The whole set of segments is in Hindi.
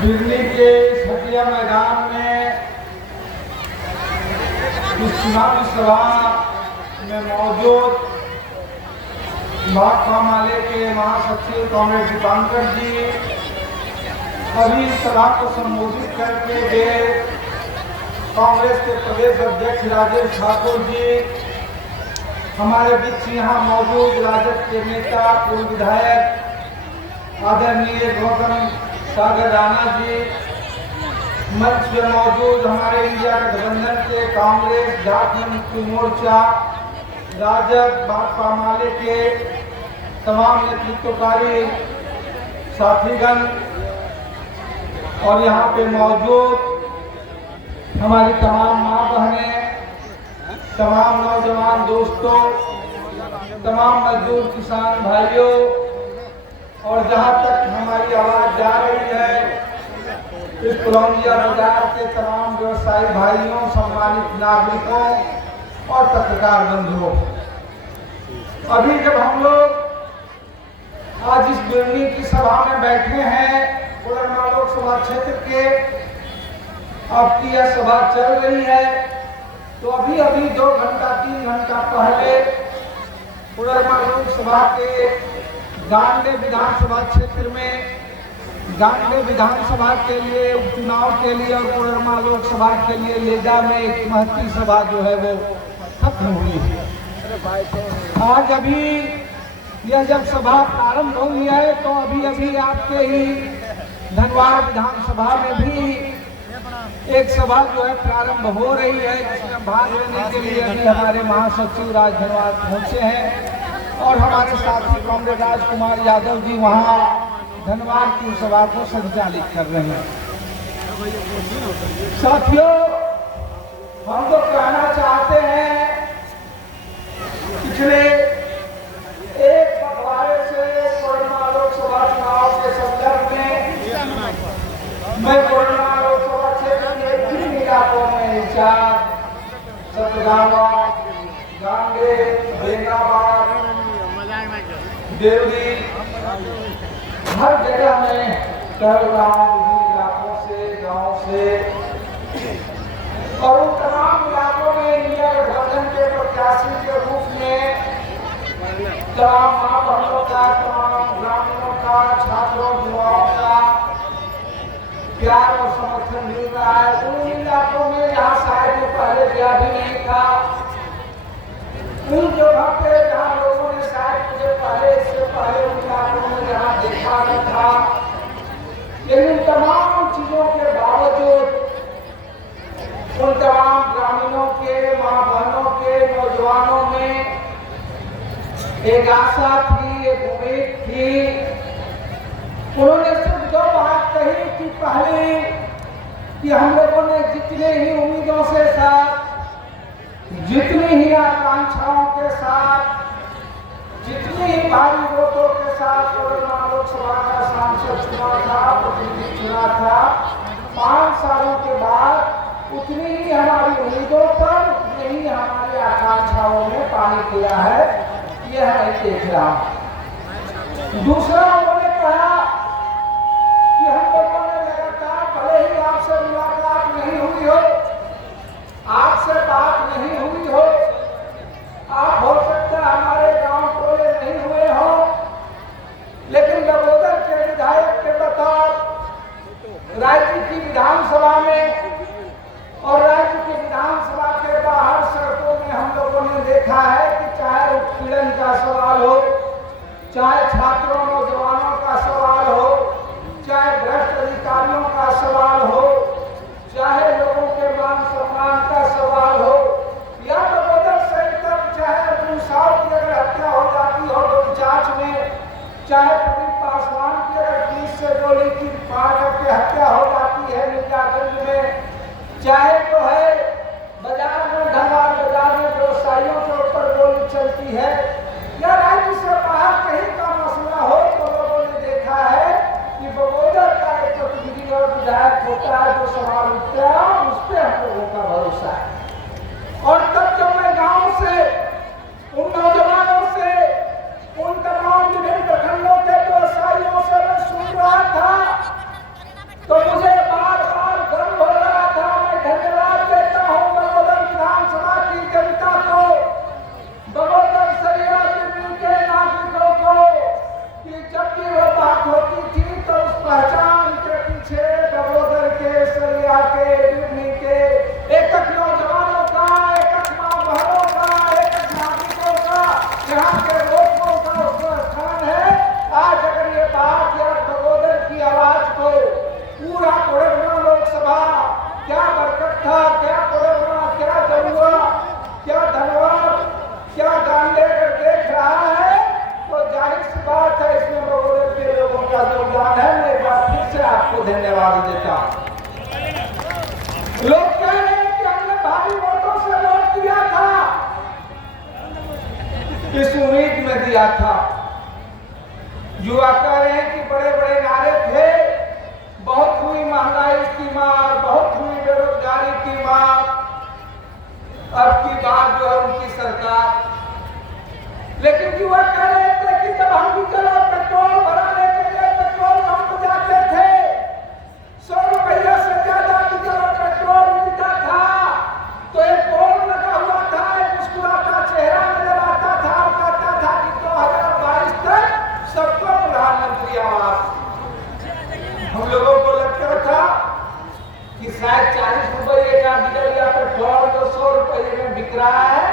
दिल्ली के हटिया मैदान में इस चुनावी सभा में मौजूद भाकपा माले के महासचिव कॉमरेड दीपांकर जी, सभी सभा को संबोधित करके गए कांग्रेस के प्रदेश अध्यक्ष राजेश ठाकुर जी, हमारे बीच यहाँ मौजूद राजद के नेता पूर्व विधायक आदरणीय गौतम सागर राणा जी, मंच पर मौजूद हमारे इंडिया गठबंधन के कांग्रेस, झारखंड मुक्ति मोर्चा, राजद, भाकपा माले के तमाम नेतृत्वकारी साथीगण और यहाँ पे मौजूद हमारी तमाम माँ बहनें, तमाम नौजवान दोस्तों, तमाम मजदूर किसान भाइयों और जहाँ तक हमारी आवाज़ जा रही है इस पुलौनिया बाजार के तमाम व्यवसायी भाइयों, सम्मानित नागरिकों और पत्रकार बंधुओं, अभी जब हम लोग आज इस दिल्ली की सभा में बैठे हैं, कोडरमा लोकसभा क्षेत्र के आपकी यह सभा चल रही है, तो अभी 2 घंटा 3 घंटा पहले कोडरमा लोकसभा के गांडे विधानसभा क्षेत्र में गांडे विधानसभा के लिए उपचुनाव के लिए और कोडरमा लोकसभा के लिए लेजा में एक महती सभा जो है वो खत्म हुई है। आज अभी यह जब सभा प्रारंभ हुई है तो अभी आपके ही धनवार विधानसभा में भी एक सभा जो है प्रारंभ हो रही है, जिसमें भाग लेने के लिए अभी हमारे महासचिव राज धनवार पहुंचे हैं और हमारे साथी कॉमरेड राजकुमार यादव जी वहां धनवार की सभा को संचालित कर रहे हैं। साथियों, हम तो कहना चाहते हैं, पिछले एक पखवाड़े से कोडरमा लोकसभा चुनाव के संदर्भ में मैं कोडरमा लोकसभा क्षेत्र के विभिन्न इलाकों में इंचार्ज, सतगावा, गांडे, बेंगाबाद, देवरी, हर जगह में विभिन्न इलाकों से, गाँव से और उन तमाम इलाकों में इंडिया गठबंधन के प्रत्याशी के रूप में तमाम माँ बहनों का, तमाम ग्रामीणों का, छात्रों, युवाओं का प्यार और समर्थन मिल रहा है। उन इलाकों में जहाँ शायद पहले गया भी नहीं था, उन जगह पे जहाँ लोगों ने शायद मुझे इससे पहले उन इलाकों में जहाँ देखा नहीं था, लेकिन तमाम चीजों के बावजूद उन तमाम ग्रामीणों के, माँ बहनों के, नौजवानों में एक आशा थी, एक उम्मीद थी। उन्होंने सिर्फ 2 बात कही कि पहली कि हम लोगों ने जितने ही उम्मीदों से साथ, जितनी ही आकांक्षाओं के साथ, जितनी ही भारी वोटों के साथ कोडरमा लोकसभा का सांसद चुना था, प्रतिनिधि चुना था, 5 सालों के बाद उतनी ही हमारी उम्मीदों पर, उतनी ही हमारी आकांक्षाओं में पानी गिरा है, यह मैं देख रहा हूँ। दूसरा, उन्होंने कहा कि हम लोगों ने लगातार, भले ही आपसे मुलाकात नहीं हुई हो, आपसे बात नहीं हुई हो, आप हो सकता है हमारे गांव टोले नहीं हुए हो, लेकिन गंगोदर के विधायक के बतौर राज्य की विधानसभा में और राज्य की विधानसभा के बाहर सड़कों में हम लोगों ने देखा है कि चाहे उत्पीड़न का सवाल हो, चाहे छात्रों, नौजवानों का सवाल हो, चाहे भ्रष्ट अधिकारियों का सवाल हो, चाहे लोगों के मान सम्मान का सवाल हो, या बगोदर सेंटर, चाहे अर्जुन साहब की अगर हत्या हो जाती हो तो जांच में, चाहे प्रदीप पासवान की अगर पुलिस से गोली की मार करके हत्या हो जाती है मिर्जागंज में, चाहे तो है बाजार में, धनवार बाजार में व्यवसायियों के ऊपर गोली चलती है, या राज्य से बाहर कहीं का मसला हो, तो लोगों ने देखा है कि बगोदर का एक प्रतिनिधि और विधायक होता है जो सवाल उठता है और उस पर हम लोगों का भरोसा है। और तब जब मैं गांव से, उन नौजवानों से, उन तमाम विभिन्न प्रखंडों के व्यवसायियों से मैं सुन रहा था, तो आसान है, मैं एक बार फिर से आपको धन्यवाद देता हूं। लोग कह रहे हैं कि हमने भारी वोटों से वोट दिया था, इस उम्मीद में दिया था। युवा कह रहे हैं कि बड़े बड़े नारे थे, बहुत हुई महंगाई की मार, बहुत हुई बेरोजगारी की मार, अब की बात जो है उनकी सरकार। लेकिन युवा कह रहे थे कि जब हम डीजल और पेट्रोल भराने के लिए पेट्रोल पंप जाते थे, 100 रुपया से ज्यादा डीजल और पेट्रोल मिलता था, तो एक बोर्ड लगा हुआ था, एक मुस्कुराता चेहरा नजर आता था और कहता था कि 2022 तक सबको प्रधानमंत्री आवास। हम लोगों को लगता था कि शायद 40 रुपये का डीजल या पेट्रोल जो 100 रुपये में बिक रहा है,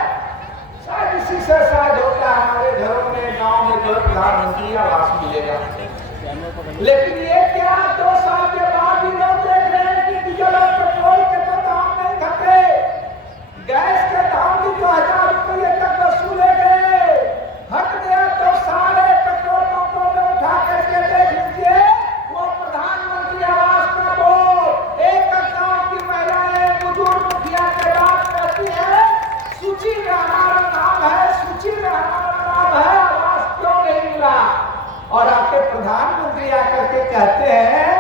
शायद इसी से शायद होता है हमारे घरों में, गांव में जो प्रधानमंत्री आवास मिलेगा। लेकिन ये क्या 2 साल के बाद भी लोग देख रहे हैं कि डीजल और पेट्रोल के तो दाम नहीं घटे, गैस के दाम भी 2000 रुपये तक वसूले गए। हट गया तो सारे पेट्रोल पंपों में उठा करके देख लीजिए वो प्रधानमंत्री आवास का बोर्ड। एक गांव की महिलाएं बुजुर्ग मुखिया के बात कहती है, सूची में हमारा नाम है, सूची में हमारा नाम है, आवास क्यों नहीं मिला? और आपके प्रधानमंत्री आकर के कहते हैं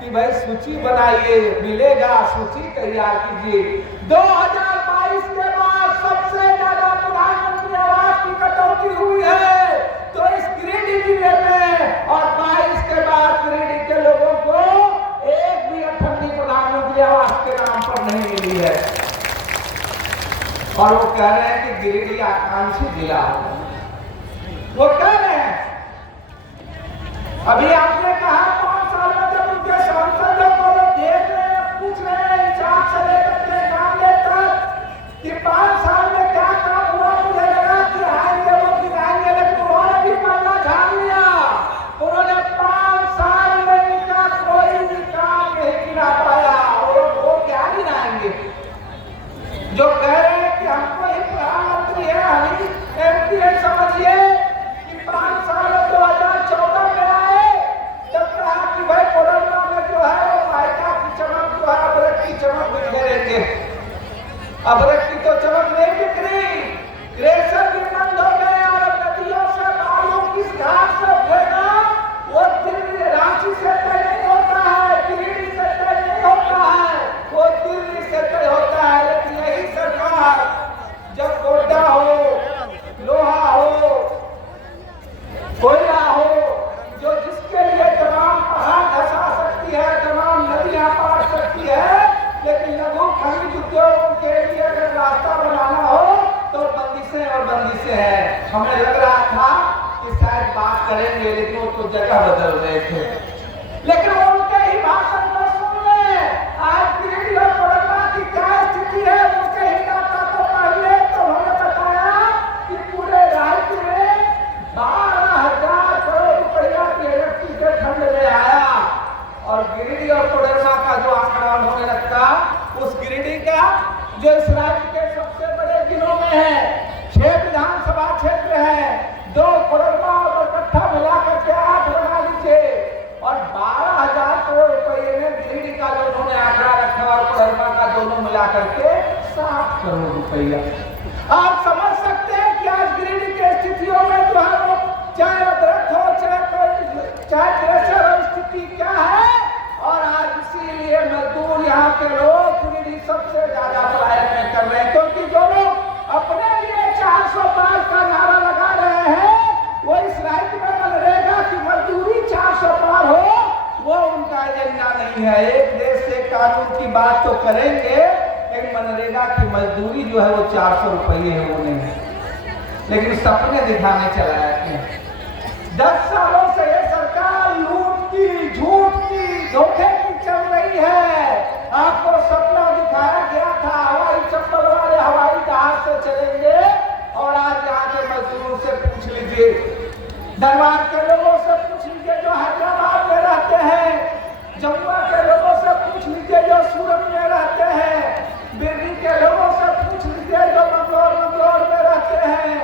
कि भाई सूची बनाइए, मिलेगा, सूची तैयार कीजिए। 2022 के बाद सबसे ज्यादा प्रधानमंत्री आवास की कटौती हुई है तो इस गिरिडीह जिले में, और 22 के बाद गिरिडीह के लोगों को एक भी अठन्नी प्रधानमंत्री आवास के नाम पर नहीं मिली है। और वो कह रहे हैं कि गिरिडीह आकांक्षी जिला होगा। वो कह रहे हैं, अभी आपने कहा 5 साल में जब उनके सांसदों को लोग देख रहे हैं, पूछ रहे हैं इंचार्ज से लेकर के मामले तक कि 5 साल में क्या काम हुआ, मुझे लगा कि आएंगे वो गिराएंगे, लेकिन उन्होंने भी पल्ला झाड़ लिया। उन्होंने 5 साल में इनका कोई भी काम नहीं गिरा पाया। और वो क्या गिराएंगे? जो कह रहे हैं कि हमको ही प्रधानमंत्री है, हम ही एमपी है, समझिए कि 5 साल 2014 में आए, जब कहा कि भाई कोरोना में जो है वो मायका की चमक जो है अबरक की चमक बिखेरेंगे। अबरक की तो चमक नहीं बिक रही, ग्लेशियर भी बंद हो गए और नदियों से बालू किस घाट से उठेगा वो दिल्ली रांची से तय नहीं होता है, गिरिडीह से तय नहीं होता है, वो दिल्ली से तय होता है। लेकिन यही सरकार जब गोड्डा हो, लोहा हो, कोयला हो, जो जिसके लिए तमाम पहाड़ धसा सकती है, तमाम नदियां पार सकती है, लेकिन लघु खनिज उद्योगों के लिए अगर रास्ता बनाना हो तो बंदिशें और बंदिशें हैं। हमें लग रहा था कि शायद बात करेंगे, लेकिन वो तो जगह बदल रहे थे। लेकिन वो उनके ही भाषण को सुन ले, आज गिरिडीह और कोडरमा की क्या स्थिति है उनके ही डाटा तो पढ़िए। तो उन्होंने बताया कि पूरे राज्य में 12,000 करोड़ रुपया की इलेक्ट्रिसिटी फंड ले आया। और गिरिडीह और कोडरमा का जो आंकड़ा उन्होंने रखा, उस गिरिडीह का जो इस राज्य के सबसे बड़े जिलों में है, 6 विधानसभा क्षेत्र है, 2 कोडरमा और बरकट्ठा मिलाकर के 8 बना लीजिए, और 12,000 करोड़ रुपये में गिरिडीह का जो उन्होंने आंकड़ा रखा और कोडरमा का दोनों मिलाकर के 7 करोड़ रुपया। आप समझ सकते हैं कि आज गिरिडीह की स्थितियों में जो है वो चाहे अदरक हो, चाहे ग्लेशियर हो, स्थिति क्या है। और आज इसीलिए मजदूर यहाँ के लोग गिरिडीह सबसे ज्यादा पलायन कर रहे हैं, क्योंकि जो लोग अपने लिए 400 पार का नारा लगा रहे हैं, वो इस राज्य में मनरेगा की मजदूरी 400 पार हो, वो उनका एजेंडा नहीं है। एक देश से कानून की बात तो करेंगे, लेकिन मनरेगा की मजदूरी जो है वो 400 रुपये है, वो नहीं है। लेकिन सपने दिखाने चला है। 10 सालों से ये सरकार लूट की, झूठ की, धोखे की चल रही है। आपको सपना दिखाया गया था हवाई चप्पल वाले हवाई जहाज से चलेंगे, और आज यहाँ के मजदूरों से पूछ लीजिए, धनबाद के लोगों से पूछ लीजिए जो हैदराबाद में रहते हैं, जमुआ के लोगों से पूछ लीजिए जो सूरत में रहते हैं, बिरनी के लोगों से पूछ लीजिए जो मंगलौर में रहते हैं,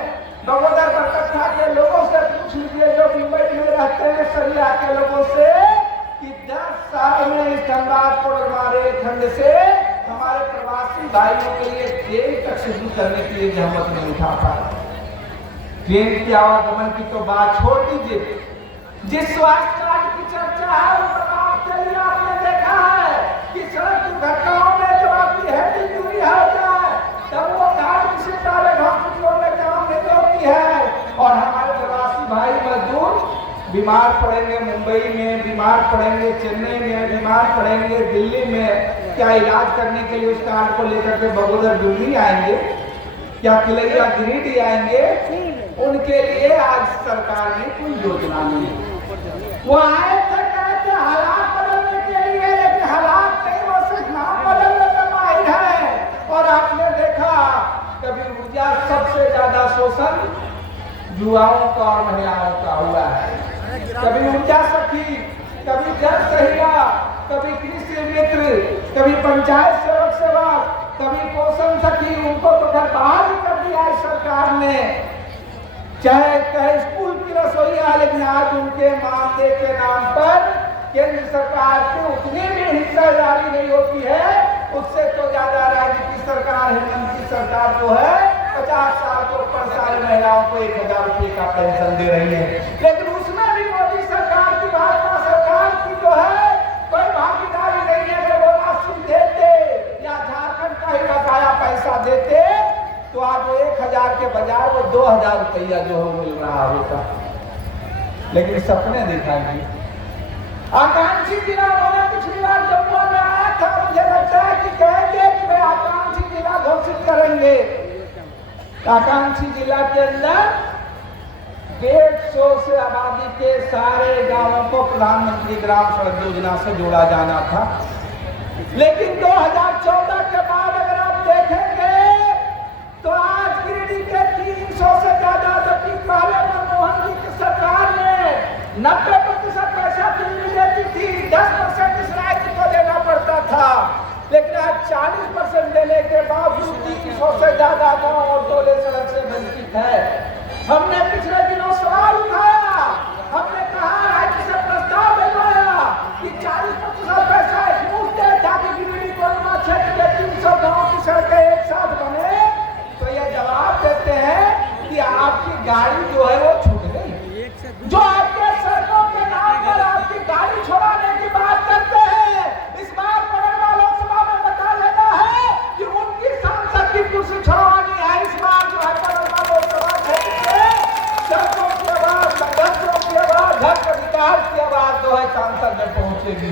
बगोदर बरकट्ठा के लोगों से पूछ लीजिए जो मुंबई में रहते हैं, सरिया के लोगों से वजह से हमारे प्रवासी भाइयों के लिए ट्रेन तक शुरू करने के लिए जहमत नहीं उठा पाए। ट्रेन के आवागमन की तो बात छोड़ दीजिए, जिस स्वास्थ्य कार्ड की चर्चा है उस पर आप चलिए, आपने देखा है कि सड़क दुर्घटनाओं में जब आपकी हेड इंजरी हो जाए तब वो कार्ड किसी प्राइवेट हॉस्पिटलों में काम नहीं होती है। और हमारे प्रवासी भाई मजदूर बीमार पड़ेंगे, मुंबई में बीमार पड़ेंगे, चेन्नई में बीमार पड़ेंगे, दिल्ली में, क्या इलाज करने के लिए उस कार्ड को लेकर के बगोदर दिल्ली आएंगे, क्या किलैया गिरिडीह आएंगे? उनके लिए आज सरकार ने कोई योजना नहीं। वो आए थे कहते हालात बदलने के लिए, लेकिन हालात नहीं, वो सिर्फ नाम बदलने में माहिर है। और आपने देखा कभी ऊर्जा सबसे ज्यादा शोषण युवाओं का और महिलाओं का हुआ है। कभी ऊर्जा सखी, कभी जल सहिया, कभी कृषि मित्र, कभी पंचायत सेवक सेवा, कभी पोषण सखी, उनको तो घर बाहर ही कर दिया है सरकार ने। चाहे स्कूल की रसोईया, लेकिन आज उनके मानदेय के नाम पर केंद्र सरकार की उतनी भी हिस्सेदारी नहीं होती है। उससे तो ज्यादा राज्य की सरकार, हेमंत की सरकार जो है 50 साल के ऊपर सारी महिलाओं को 1000 रुपये का पेंशन दे रही है। लेकिन उसमें भी मोदी सरकार की, भाजपा सरकार की जो है कोई भागीदारी नहीं है। अगर वो राशि देते या झारखंड का ही बकाया पैसा देते तो आज वो 1000 के बजाय वो 2000 रुपया जो है मिल रहा होता। लेकिन सपने दिखाएंगे। आकांक्षी जिला मैंने पिछली बार जम्मू में आया था, मुझे लगता है कि कहेंगे कि वे आकांक्षी जिला घोषित करेंगे। आकांक्षी जिला के अंदर 150 से आबादी के सारे गांवों को प्रधानमंत्री ग्राम सड़क योजना से जोड़ा जाना था। लेकिन 2014 के बाद अगर आप देखेंगे तो आज गिरिडीह के 300 से ज्यादा, जबकि पहले मनमोहन जी की सरकार ने 90% पैसा दिल्ली देती थी, 10% इस राज्य को देना पड़ता था। लेकिन आज 40% देने के बावजूद 300 से ज्यादा गांव और टोले सड़क से वंचित है। हमने पिछले दिनों सवाल उठाया, हमने कहा राज्य से प्रस्ताव भिजवाया कि 40% पैसा घूस दे ताकि गिरिडीह कोरोना क्षेत्र के 300 गांव की सड़कें एक साथ बने। तो ये जवाब देते हैं कि आपकी गाड़ी जो है वो छूट गई। जो आपके सड़कों के नाम पर आपकी गाड़ी छोड़ाने की बात करते हैं, इस बार पड़ोगा लोकसभा में बता लेना है कि उनकी सांसद की कुर्सी छुड़वानी है। इस बार जो है पड़ोगा लोकसभा क्षेत्र से सड़कों की आवाज, संघर्षों की आवाज, हक अधिकार की आवाज जो है सांसद में पहुंचेगी।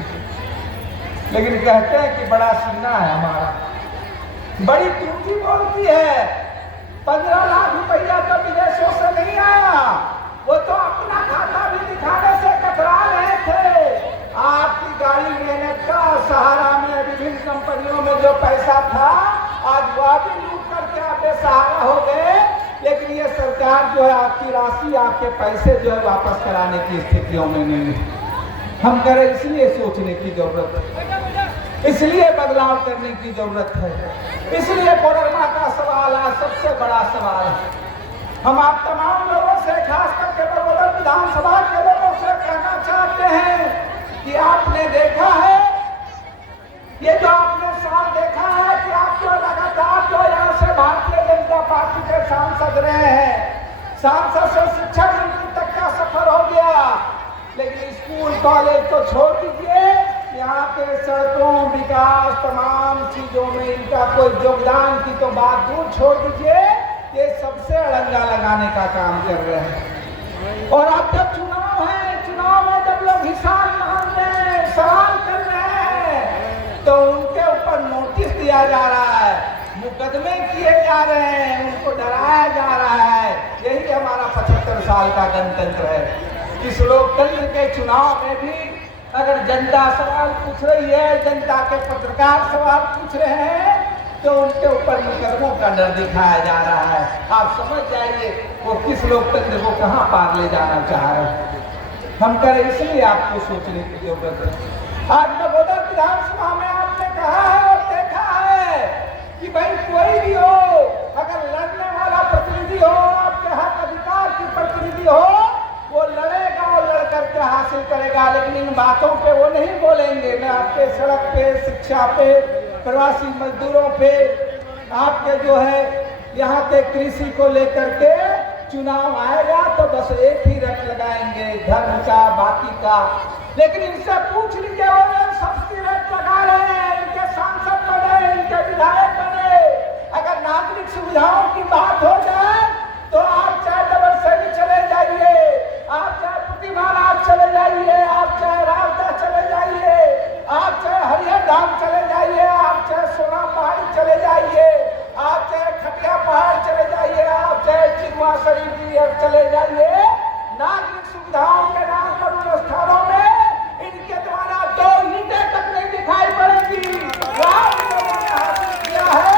लेकिन कहते हैं कि बड़ा सीना है हमारा, बड़ी टूटी बोलती है। 15 लाख रुपया तो विदेशों से नहीं आया, वो तो अपना खाता भी दिखाने से कतरा रहे थे। आपकी गाड़ी लेने का सहारा में विभिन्न कंपनियों में जो पैसा था, आज वह भी लूट करके आप बेसहारा हो गए। लेकिन ये सरकार जो है आपकी राशि, आपके पैसे जो है वापस कराने की स्थितियों में नहीं है। हम करें इसलिए सोचने की जरूरत है, इसलिए बदलाव करने की जरूरत है, इसलिए कोरोना का सवाल आज सबसे बड़ा सवाल है। हम आप तमाम लोगों से, खास करके बगोदर विधानसभा के लोगों से कहना चाहते हैं कि आपने देखा है, ये जो आपने साल देखा है कि आप जो लगातार जो यहाँ से भारतीय जनता पार्टी के सांसद रहे हैं, सांसद से शिक्षा मंत्री तक का सफर हो गया। लेकिन स्कूल कॉलेज तो छोड़ दीजिए, यहाँ के सड़कों, विकास, तमाम चीजों में इनका कोई योगदान की तो बात दूर छोड़ दीजिए, ये सबसे अड़ंगा लगाने का काम कर रहे हैं। और अब जब चुनाव है, चुनाव में जब लोग हिसाब मांग रहे हैं, सवाल कर रहे हैं, तो उनके ऊपर नोटिस दिया जा रहा है, मुकदमे किए जा रहे हैं, उनको डराया जा रहा है। यही हमारा 75 साल का गणतंत्र है। इस लोकतंत्र के चुनाव में भी अगर जनता सवाल पूछ रही है, जनता के पत्रकार सवाल पूछ रहे हैं, तो उनके ऊपर मुकदमों का डर दिखाया जा रहा है। आप समझ जाइए वो किस लोकतंत्र को कहां पार ले जाना चाह रहे हैं। हम करें इसलिए आपको सोचने की जरूरत है। आज बगोदर विधानसभा में आपने कहा है और देखा है कि भाई कोई भी हो, अगर लड़ने वाला प्रतिनिधि हो, आपके हक अधिकार की प्रतिनिधि हो, वो लड़ेगा और लड़ करके हासिल करेगा। लेकिन इन बातों पे वो नहीं बोलेंगे। मैं आपके सड़क पे, शिक्षा पे, प्रवासी मजदूरों पे, आपके जो है यहाँ के कृषि को लेकर के चुनाव आएगा तो बस एक ही रट लगाएंगे, धर्म का, बाकी का। लेकिन इनसे पूछ लीजिए, वो सबकी रट लगा रहे हैं, इनके सांसद बने, इनके विधायक बने। अगर नागरिक सुविधाओं की बात हो जाए तो आप चाहे डबल सैनी चले जाइए, आप चाहे प्रतिभानाथ चले जाइए, आप चाहे रावता चले जाइए, आप चाहे हरिहर धाम चले जाइए, आप चाहे सोना पहाड़ी चले जाइए, आप चाहे खटिया पहाड़ चले जाइए, आप चाहे चिरवा शरीफ चले जाइए। नागरिक सुविधाओं के नाम पर उन स्थानों में इनके द्वारा 2 ईंटें तक नहीं दिखाई पड़ेगी। हासिल किया है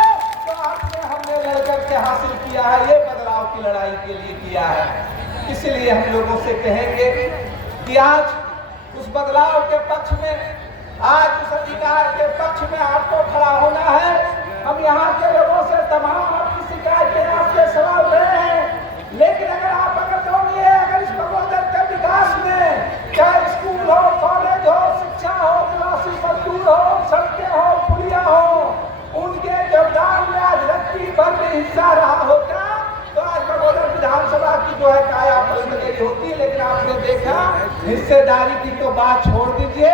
तो आपने, हमने लड़कर के हासिल किया है, ये बदलाव की लड़ाई के लिए किया है। इसलिए हम लोगों से कहेंगे कि आज उस बदलाव के पक्ष में, आज उस अधिकार के पक्ष में आपको खड़ा होना है। हम यहाँ के लोगों से तमाम आपकी शिकायतें, आपके सवाल रहे हैं, लेकिन अगर दौड़िए, अगर इस बगोदर के विकास में, चाहे स्कूल हो, कॉलेज हो, शिक्षा हो, प्रवासी मजदूर हो, सड़कें हो, पुलिया हो, उनके योगदान में आज रत्ती भर में हिस्सा रहा होता तो आज बगोदर विधानसभा की जो है काया पलट गई होती। लेकिन आपने देखा, हिस्सेदारी की तो बात छोड़ दीजिए,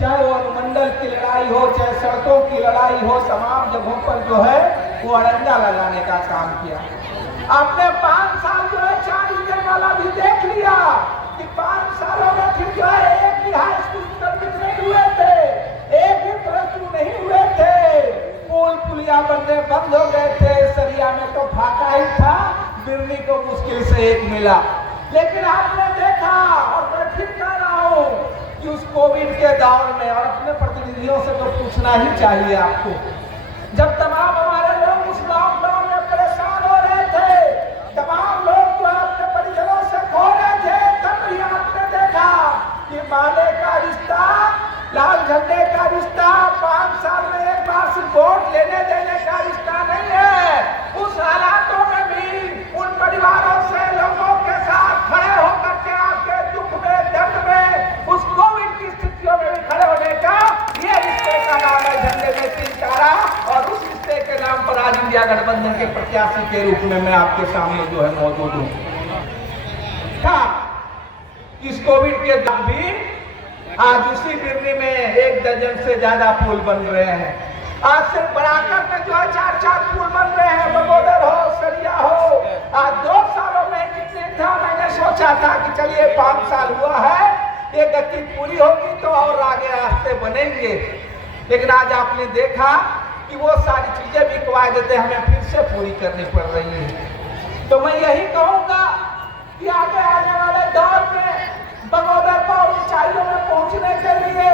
चाहे वो अनुमंडल की लड़ाई हो, चाहे सड़कों की लड़ाई हो, तमाम जगहों पर जो है वो अड़ंगा लगाने का काम किया। आपने 5 साल जो है 4 इंजन वाला भी देख लिया कि 5 सालों में फिर जो है एक भी हाई स्कूल निर्मित नहीं हुए थे, एक भी प्लस 2 नहीं हुए थे, पुल पुलिया बनने बंद हो गए थे, सरिया में तो फाका ही था, बिरनी को मुश्किल से एक मिला। लेकिन आपने देखा, और मैं फिर कह रहा हूँ कि उस कोविड के दौर में, और अपने प्रतिनिधियों से तो पूछना ही चाहिए आपको, जब तमाम हमारे लोग उस लॉकडाउन में परेशान हो रहे थे, तमाम लोग जो अपने परिजनों से खो रहे थे, तब भी आपने देखा कि माले का रिश्ता, लाल झंडे का रिश्ता 5 साल में एक बार सिर्फ वोट लेने देने का रिश्ता नहीं है। उस हालातों में भी उन परिवारों से, लोगों के साथ खड़े होकर के आपके दुख में, दर्द में, उस कोविड की स्थितियों में भी खड़े होने का ये रिश्ते का नाम है झंडे में 3 तारा। और उस रिश्ते के नाम पर आज इंडिया गठबंधन के प्रत्याशी के रूप में मैं आपके सामने जो है मौजूद हूँ। इस कोविड के दौरान भी आज उसी बिरनी में 1 दर्जन से ज्यादा पुल बन रहे हैं। आज सिर्फ बराकर में जो है 4-4 पुल बन रहे हैं, बगोदर हो, सरिया हो। आज 2 सालों में कितने था, मैंने सोचा था कि चलिए 5 साल हुआ है, ये गति पूरी होगी तो और आगे रास्ते बनेंगे। लेकिन आज आपने देखा कि वो सारी चीजें भी कवायदतें हमें फिर से पूरी करनी पड़ रही है। तो मैं यही कहूँगा कि आगे आने वाले दौर में बगोदर पर ऊंचाइयों में पहुंचने के लिए